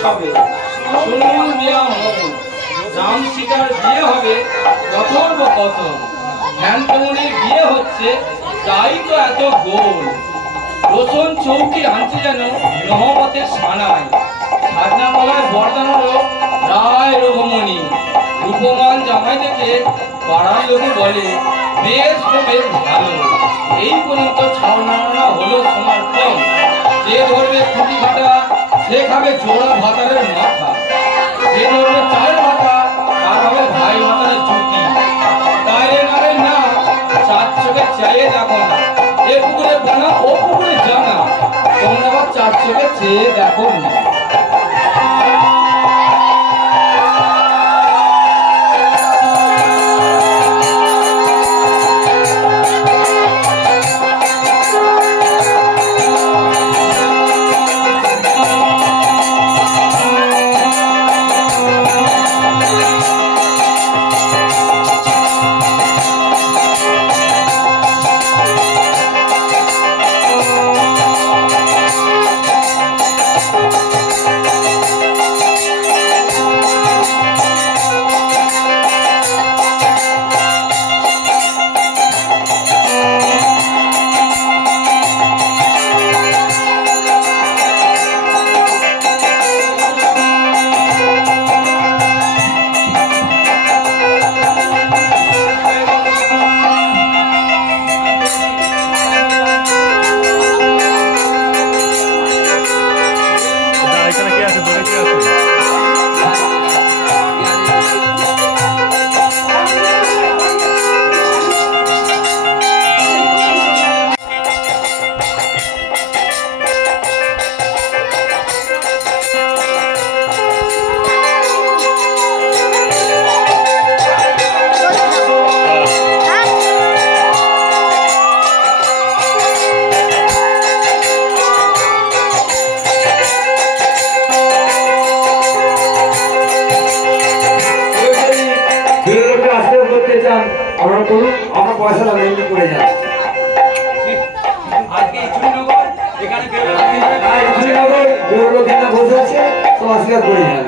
সবে শুনুন মিয়া মন রাম সীতার বিয়ে হবে অথর্ব কথন ধ্যানতমনির বিয়ে হচ্ছে তাই তো এত গোল রোশন চৌকি আনতে যেন নহবতের সানায় ছাদনাতলায় বর্দানোরও রায় রঘুমণি রূপমান জামাই দেখে পাড়ার লোকে বলে বেশ বেশ ভালো এই পর্যন্ত ছাড়ানো হলো সমর্পণ যে ধরবে খুঁটি কাটা সে খাবে জোড়া ভাতারের মাথা যে ধরবে চার ভাতা তার হবে ভাই ভাতারের জুটি তাই নারে না চার চোখে চেয়ে দেখো না এ পুকুরে বানা ও পুকুরে জানা তোমরা আবার চার চোখে চেয়ে দেখো না আমরা করুন আমার পয়সাটা মেনলি করে যান আজকে ইছুরিনগর এখানে বেরোলো কেনা বসে আছে তো আশীর্বাদ করে যান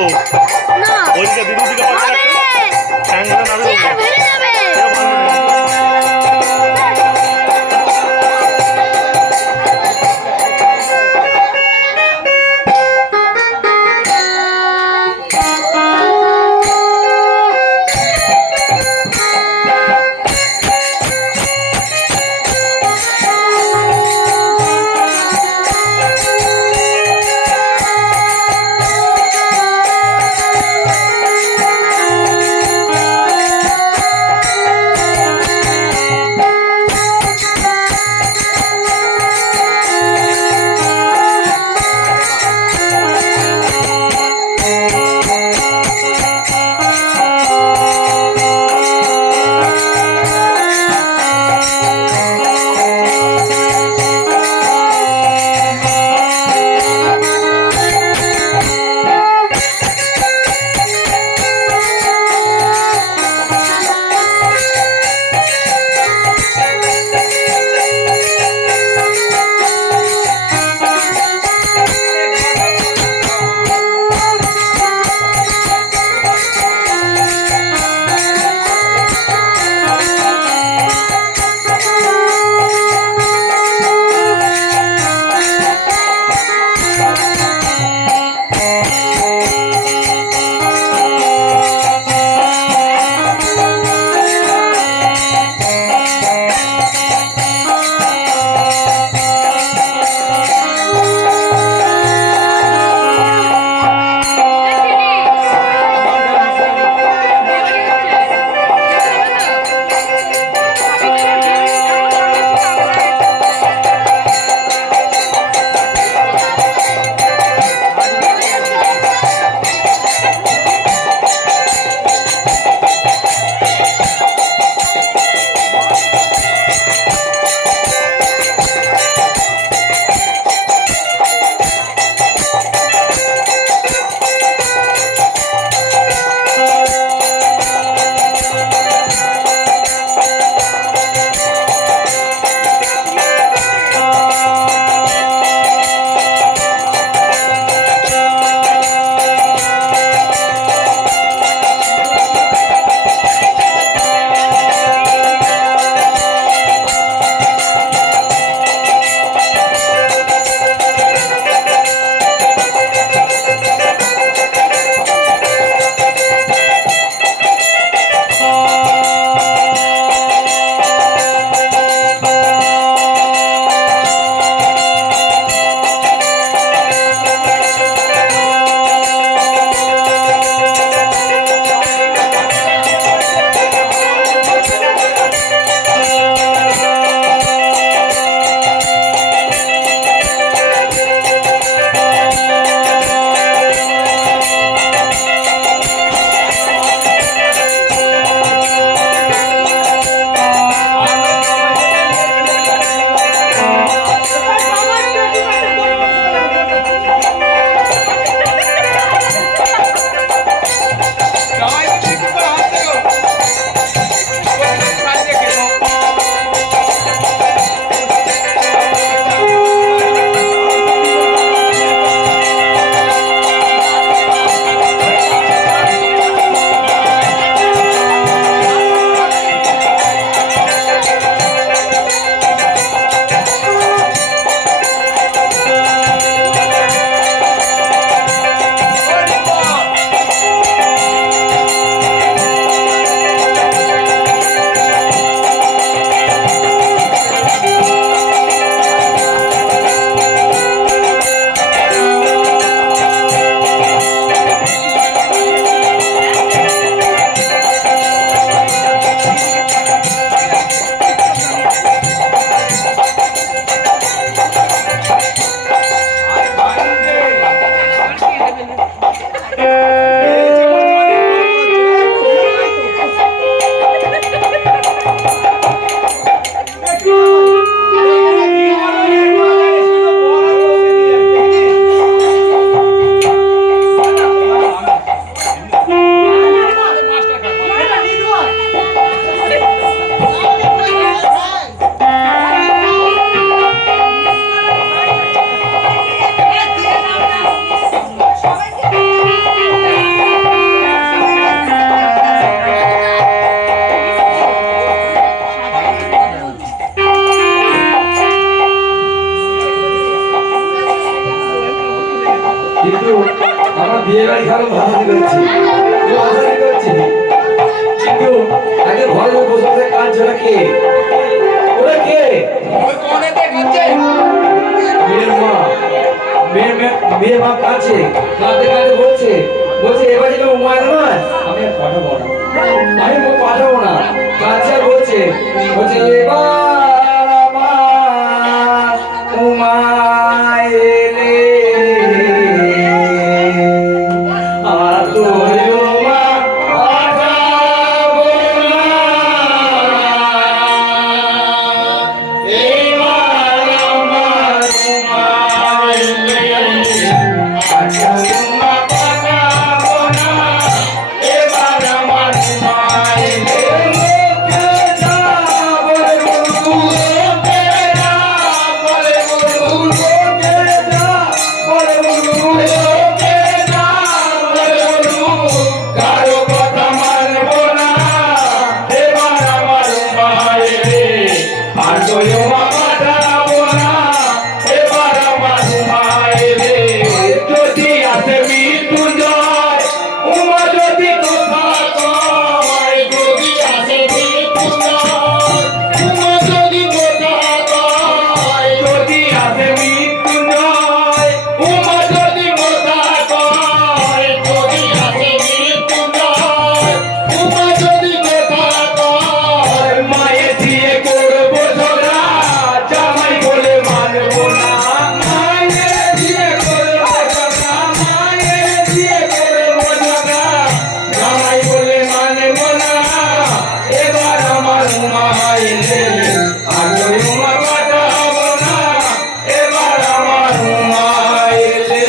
তো না ওইদিকে দুটো দিকে পাকা হবে রাখতো ট্যাঙ্কটা নাড়ু চেয়ার ভেঙে যাবে পাচ্ছি তুই আশা কি করছিস কিন্তু আগে ঘরে বসে বসে কাঁদছে ওটা কে ওটা কে ওই কোণে দেখাচ্ছে মেয়ের মা মেয়ের মা কাঁদছে কাঁদতে কাঁদতে বলছে বলছে এবার যেটা উমায় নয় আমি আর পাঠাবো না আমি পাঠাবো না কাঁদছে আর বলছে বলছে এবার আমার উমায় এলে আর তুই উমা পাঠাবো না এবার আমার উমায় এলে আর তুই উমা পাঠাবো না এবার আমার উমায় এলে লোকে যা বলে বলু লোকে যা বলে বলু লোকে যা বলে বলু লোকে যা বলে বলু কারো কথা মানবো না এবার আমার উমায় এলে আর তুই উমা পাঠাবো না এবার আমার উমায় এলে যদি আসে মৃত্যুঞ্জয় উমা যদি কথা কয় যদি আসে মৃত্যুঞ্জয় উমা যদি কথা কয় যদি আসে মৃত্যুঞ্জয় উমা যদি কথা কয় যদি আসে মৃত্যুঞ্জয় উমা যদি কথা কয় মায়ের দিয়ে করবো ঝগড়া জামাই বলে মানবো না মায়ের দিয়ে করবো ঝগড়া মায়ের দিয়ে করবো ঝগড়া জামাই বলে মানবো না এবার আমার উমায় এলে আর ওই উমা পাঠাবো না এবার আমার উমায় এলে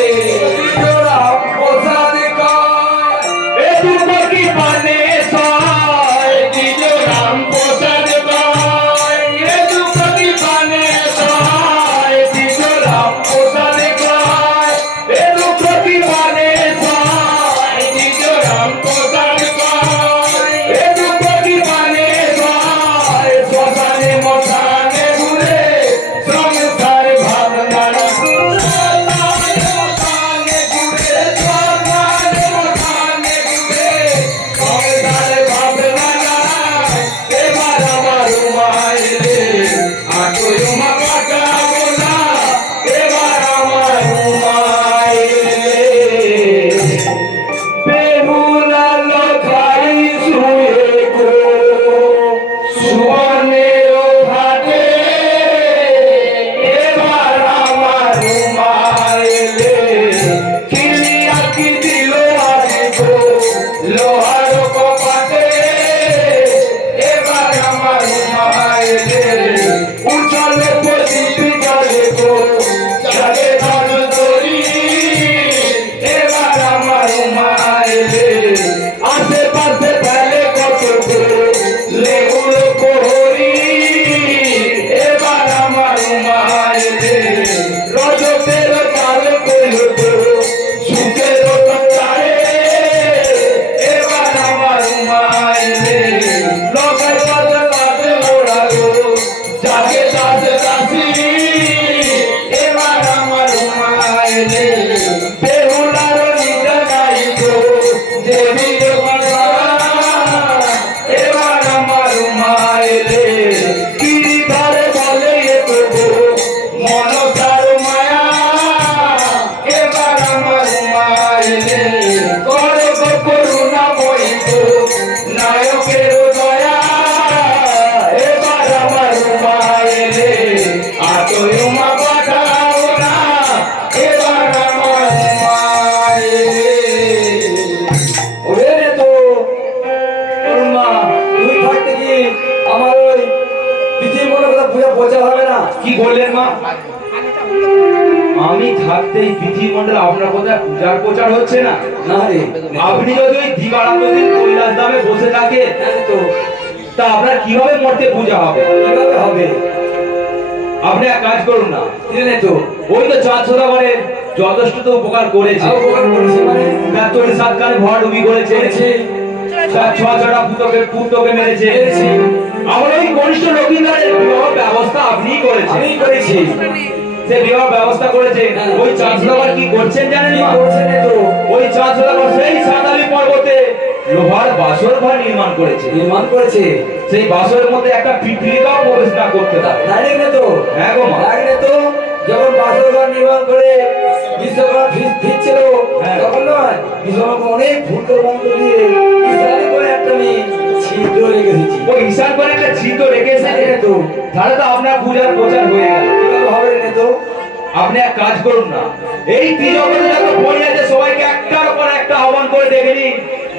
জোড়া প্রসাদ কয় এ দুর্গি পানে সয় দিজো রাম প্রসাদ কয় এ দুর্গি পানে সয় দিজো রাম প্রসাদ কয় এ দুর্গি পানে সয় দিজো রাম প্রসাদ কয় এ দুর্গি পানে সয় শ্মশানে মশানে ঘুরে সংসার ভাবনা না শ্মশানে মশানে ঘুরে শ্মশানে মশানে ঘুরে সংসার ভাবনা না এবার আমার উমায় এলে আর তুই উমা পাঠাবো না এবার আমার উমায় এলে বেহুলা লখাই শুয়ে গো সুবর্ণের ঘাটে এবার আমার উমায় এলে খিলিয়া কি দিল আরে গো লোহার কপাটে এবার আমার উমায় এলে উঠলে প্রদীপ জ্বলে গো জলে ধর ধরি এবার আমার উমায় এলে আশেপাশে ফেলে কত গো লেগুল কোহরি এবার আমার উমায় এলে রজতের চাল কইল গো সুখের চালে এবার আমার উমায় এলে লোকের পাশে পাশে মোড়া গো যাকে দাসে দাসী এবার আমার উমায় এলে বেহুলার নিদা নাই গো দেবীর মাতা এবার আমার উমায় এলে গিরিধারে বলে এতো গো মনসার মায়া এবার আমার উমায় এলে করে গো করুণা মই গো নায়কের দয়া এবার আমার উমায় এলে আর তুই উমা পাঠাবো না এবার আমার উমায় এলে ওরে রে তো তোর মা তুই থাকতে কি আমার ওই পৃথিবীর মনে কথা বোঝা হবে না কি বললেন মা আমি থাকতেই পৃথিবীমণ্ডলে আপনার কোথায় পূজার প্রচার হচ্ছে না না রে আপনি যদি ওই দিবারাত্রির কৈলাস ধামে বসে থাকেন তো তা আপনার কিভাবে মূর্তি পূজা হবে কিভাবে হবে আপনি এক কাজ করুন না দিলে তো ওই তো চাঁদ সদাগরের যথেষ্ট তো উপকার করেছে আর উপকার করেছে মানে গাত্তরি সাতকালে ভর ডুবি করেছে ছটা পুত্রকে মেরেছে আমার ওই কনিষ্ঠ লক্ষিন্দারের বিবাহ ব্যবস্থা আপনিই করেছেন আমি করেছি সে বিবাহ ব্যবস্থা করেছে। হ্যাঁ। ওই চাঁদুল আবার কি করছেন জানেন কি মা? করছেন এ তো? ওই চাঁদুল আবার সেই সাঁতালি পর্বতে লোহার বাসর ঘর নির্মাণ করেছে। নির্মাণ করেছে। সেই বাসরের মধ্যে একটা পিপলিকাও প্রবেশ না করতে পারে। তাই নাকি তো? হ্যাঁ গো মা। তাই নাকি তো? যখন বাসর ঘর নির্মাণ করে বিশ্বকর্মা ফিরছিল, হ্যাঁ। তখন নয় বিশ্বকর্মা অনেক ভুল মন্ত্র দিয়ে ইসরায়েলি করে একটা মেয়ে ছিদ্র রেখে দিচ্ছি। ওই ঈশান করে একটা ছিদ্র রেখে তাই এসেছে। নাকি তো? তাহলে তো আপনার পূজার প্রচার হয়ে গেল। কিভাবে হবে রে তো? আপনি এক কাজ করুন না, এই ত্রিজগতে যত পড়ে আছে সবাইকে একটার পর একটা আহ্বান করে দেখে নিন।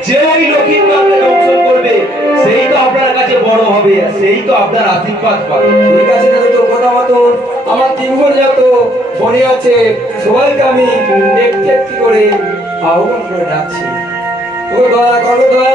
যে ওই লক্ষ্মীন্দরকে দংশন করবে সেই তো আপনার কাছে বড় হবে, সেই তো আপনার আশীর্বাদ পাবে। ঠিক আছে দাদা, তো কথা মতো আমার তিনগুণ যত ফোনে আছে সবাইকে আমি একটি একটি করে আহ্বান করে ডাকছি। ও দয়া করো দয়া